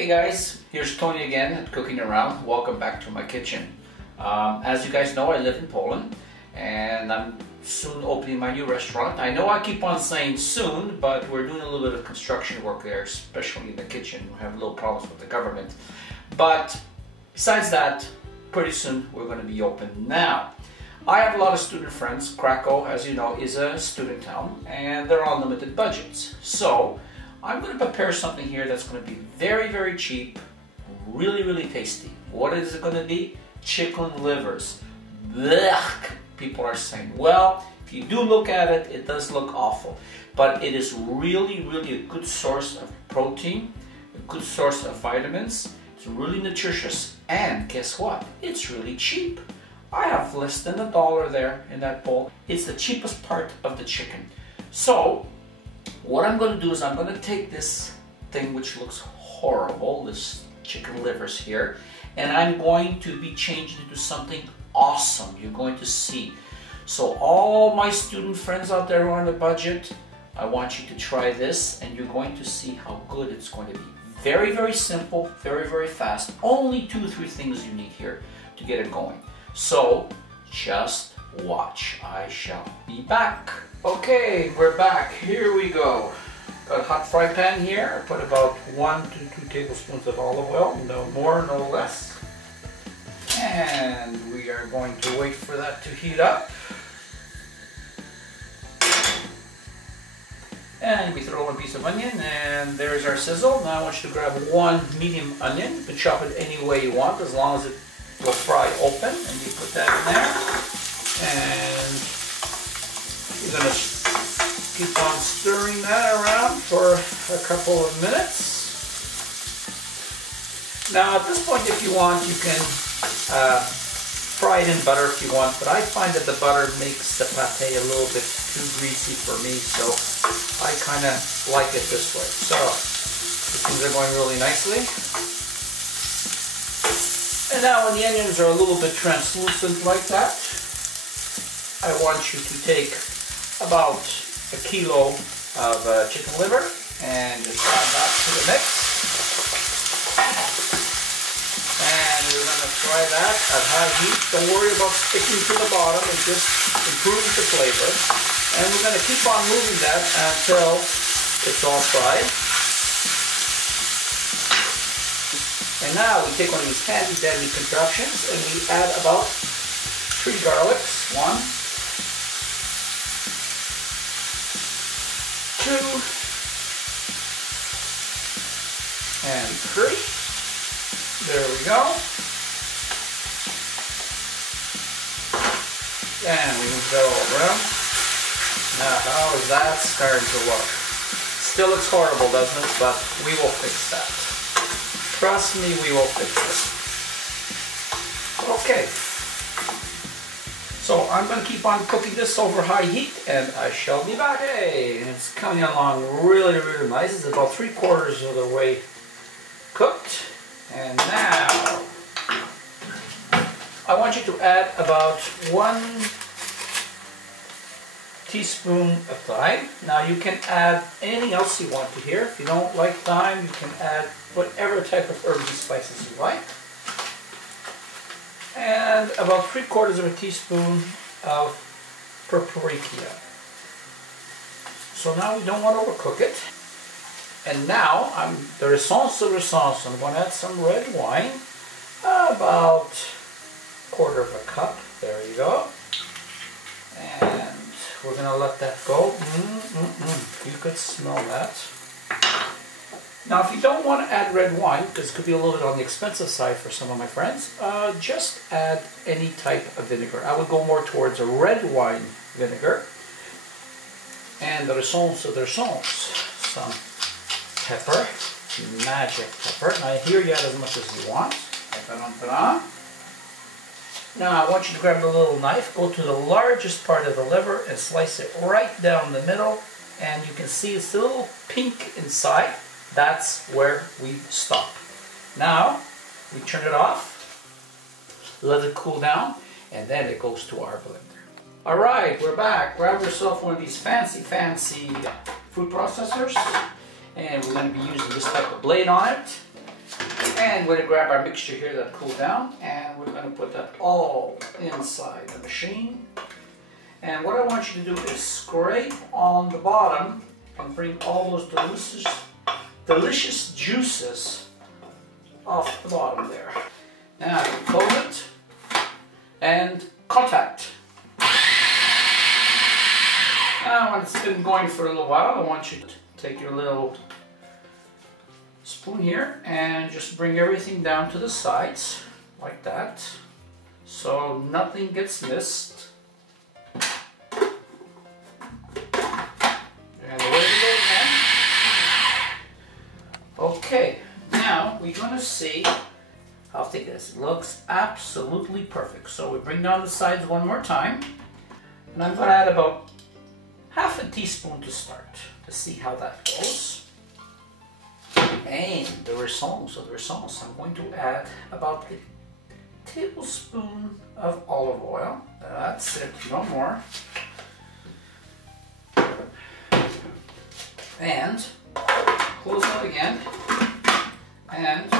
Hey guys, here's Tony again at Cooking Around. Welcome back to my kitchen. As you guys know, I live in Poland and I'm soon opening my new restaurant. I know I keep on saying soon, but we're doing a little bit of construction work there, especially in the kitchen. We have little problems with the government. But besides that, pretty soon we're going to be open. Now, I have a lot of student friends. Krakow, as you know, is a student town and they're on limited budgets. So I'm going to prepare something here that's going to be very, very cheap, really tasty. What is it going to be? Chicken livers. Blech, people are saying. Well, if you do look at it, it does look awful. But it is really a good source of protein, a good source of vitamins. It's really nutritious. And guess what? It's really cheap. I have less than $1 there in that bowl. It's the cheapest part of the chicken. So what I'm going to do is I'm going to take this thing which looks horrible, this chicken livers here, and I'm going to be changing it to something awesome. You're going to see. So all my student friends out there who are on a budget, I want you to try this and you're going to see how good it's going to be. Very simple, very fast. Only 2-3 things you need here to get it going. So just watch. I shall be back. Okay, we're back. Here we go. Got a hot fry pan here. I put about 1 to 2 tablespoons of olive oil. No more, no less. And we are going to wait for that to heat up. And we throw in a piece of onion, and there's our sizzle. Now I want you to grab 1 medium onion. You can chop it any way you want, as long as it will fry open. And you put that in there. And you're going to keep on stirring that around for a couple of minutes. Now at this point, if you want, you can fry it in butter if you want, but I find that the butter makes the pate a little bit too greasy for me, so I kind of like it this way. So things are going really nicely. And now when the onions are a little bit translucent like that, I want you to take about 1 kilo of chicken liver and just add that to the mix. And we're going to fry that at high heat. Don't worry about sticking to the bottom, it just improves the flavor. And we're going to keep on moving that until it's all fried. And now we take one of these handy dandy contraptions and we add about 3 garlics. 1, 2, and 3. There we go. And we move that all around. Now, how is that starting to look? Still looks horrible, doesn't it? But we will fix that. Trust me, we will fix it. Okay. So I'm going to keep on cooking this over high heat, and I shall be back. Hey, it's coming along really nice. It's about 3/4 of the way cooked. And now I want you to add about 1 teaspoon of thyme. Now you can add anything else you want to here. If you don't like thyme, you can add whatever type of herbs and spices you like. And about 3/4 of a teaspoon of paprika. So now we don't want to overcook it. And now the essence of essence. I'm going to add some red wine, about 1/4 of a cup. There you go. And we're going to let that go. You could smell that. Now, if you don't want to add red wine, because it could be a little bit on the expensive side for some of my friends, just add any type of vinegar. I would go more towards a red wine vinegar. And the essence of the essence. Some pepper, magic pepper. Now here you add as much as you want. Now I want you to grab a little knife, go to the largest part of the liver and slice it right down the middle. And you can see it's a little pink inside. That's where we stop. Now we turn it off, let it cool down, and then it goes to our blender. Alright, we're back. Grab yourself one of these fancy food processors. And we're going to be using this type of blade on it. And we're going to grab our mixture here that cooled down, and we're going to put that all inside the machine. And what I want you to do is scrape on the bottom and bring all those delicious juices off the bottom there. Now close it and contact. Now when it's been going for a little while, I want you to take your little spoon here and just bring everything down to the sides like that, so nothing gets missed. And away we go again. Okay, now we're going to see how thick it is. It looks absolutely perfect. So we bring down the sides one more time, and I'm going to add about half a teaspoon to start to see how that goes. And the response, I'm going to add about a tablespoon of olive oil. That's it, no more. And close that again and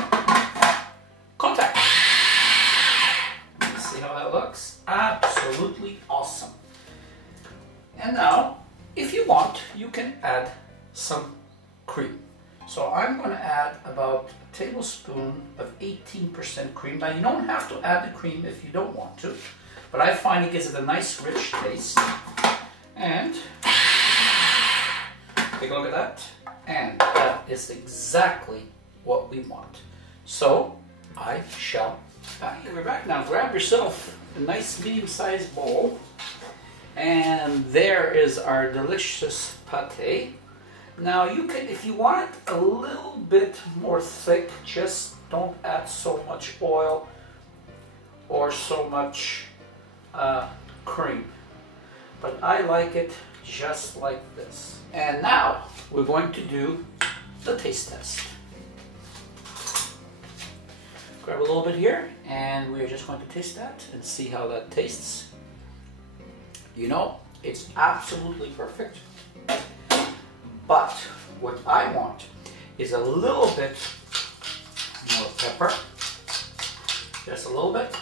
contact. See how that looks? Absolutely awesome. And now, if you want, you can add some cream. So I'm going to add about a tablespoon of 18% cream. Now you don't have to add the cream if you don't want to, but I find it gives it a nice rich taste. And take a look at that. And that is exactly what we want. So I shall back. We're back now. Grab yourself a nice medium-sized bowl. And there is our delicious pate. Now you can, if you want it a little bit more thick, just don't add so much oil or so much cream. But I like it just like this. And now we're going to do the taste test. Grab a little bit here, and we're just going to taste that and see how that tastes. You know, it's absolutely perfect. But what I want is a little bit more pepper, just a little bit,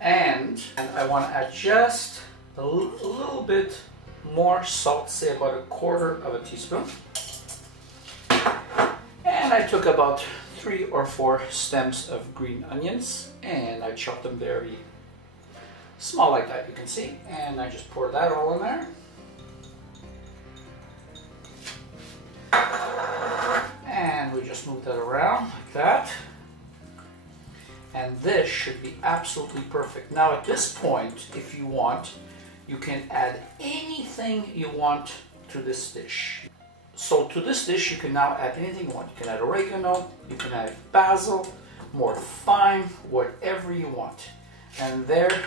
and I want to add just a little bit more salt, say about a quarter of a teaspoon. And I took about 3 or 4 stems of green onions, and I chopped them very small like that, you can see, and I just pour that all in there. And we just move that around like that. And this should be absolutely perfect. Now at this point, if you want, you can add anything you want to this dish. So to this dish, you can now add anything you want. You can add oregano, you can add basil, more thyme, whatever you want. And there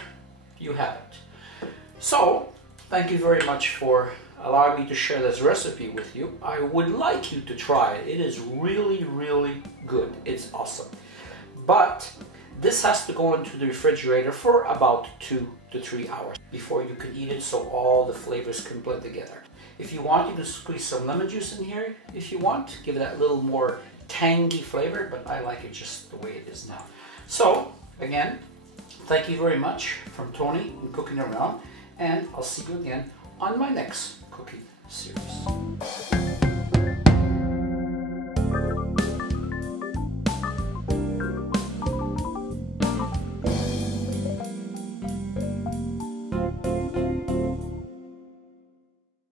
you have it. So, thank you very much for allowing me to share this recipe with you. I would like you to try it. It is really, really good. It's awesome. But this has to go into the refrigerator for about 2 to 3 hours before you can eat it, so all the flavors can blend together. If you want, you can squeeze some lemon juice in here if you want. Give it that little more tangy flavor, but I like it just the way it is now. So, again, thank you very much from Tony and Cooking Around, and I'll see you again on my next cooking series.